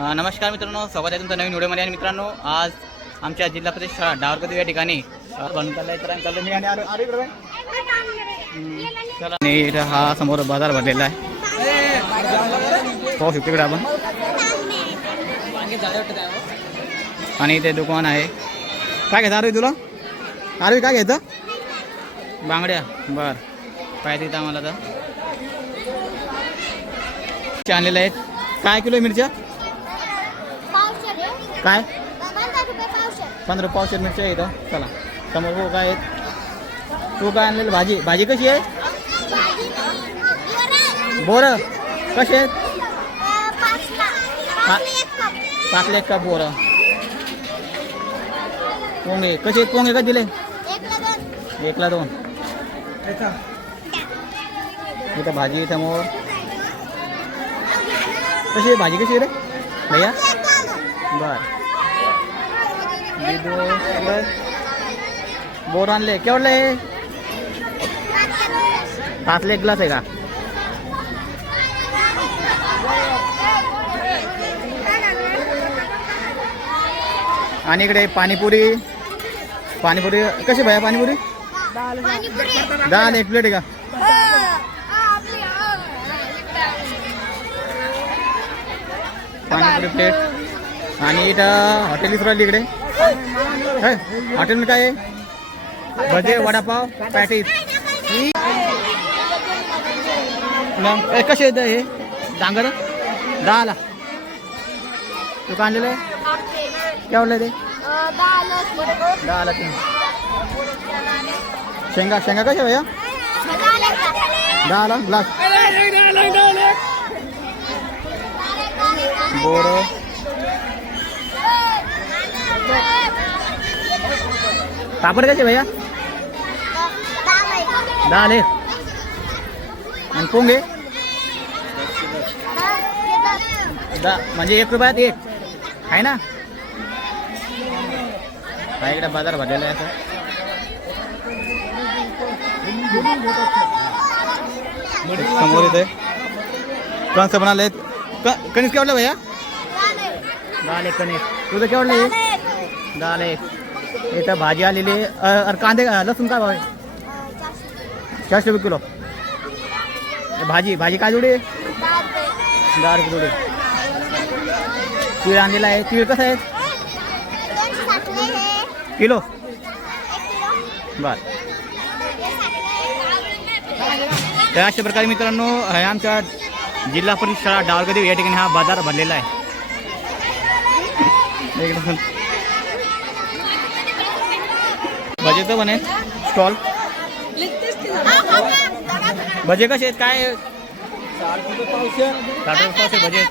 नमस्कार मित्रांनो स्वागत आहे तुमचं नवीन व्हिडिओमध्ये आणि मित्रांनो आज आमच्या जिल्हा परिषद शाळा डावरकदेव या ठिकाणी मी आणि चला. हा समोर बाजार भरलेला आहे. पाहू शकतो इकडे आपण. आणि इथे दुकान आहे. काय घ्यायचं आरोही तुला? आरोही काय घ्यायचं बांगड्या. बर. पाहिजे तिथं आम्हाला तर आणलेल्या आहेत. काय किलो आहे मिरच्या? काय? पंधरा पावशेर. मिरच्या आहे इथं चला. समोर हो काय आहेत. तू काय आणलेलं? भाजी? भाजी कशी आहे? बोरं. कशी आहेत? पाचले. एक का बोरं. पोंगे. कसे आहेत पोंगे? का दिले? एकला दोन. इथं भाजी समोर. कशी आहे? भाजी कशी आहे रे? भैया? बर. बोर आणले. केवढले पाचले एक ग्लास आहे का? आणि इकडे पाणीपुरी. पाणीपुरी कशी भाया पाणीपुरी? दहा एक प्लेट आहे का? पाणीपुरी प्लेट आणि इथं हॉटेल राहिली इकडे. हॉटेल काय आहे? भजे वडापाव पॅटीस मग कसे आहेत हे? डांगर? दहाला. तू का आणलेलं आहे? केवढलं आहे ते? दहाला तीन. शेंगा शेंगा कशा भैया? दहाला ग्लास. बोरं. पापड कसे भैया? दहा आले आणि पोंगे दहा म्हणजे एक रुपयात एक. आहे ना? हा इकडे बाजार भरलेला आहे समोर इथे. कंस बनाले कणीस केवढलं भैया? दहा एक. कणीस. तुझं केवढलं आहे? दहा एक. इथं भाजी आलेली अरे कांदे लसूण काय भाव आहे? चारशे रुपये किलो. भाजी भाजी काय जोडी दहा रुपये जोडी. तीळ आणलेला आहे. तीळ कसं आहे? किलो. बर. तर अशा प्रकारे मित्रांनो हे आमच्या जिल्हा परिषद शाळा डावरगदेव या ठिकाणी हा बाजार भरलेला आहे. भजेचं पण आहे स्टॉल. भजे कसे आहेत? काय साठ रुपये पावशे भजे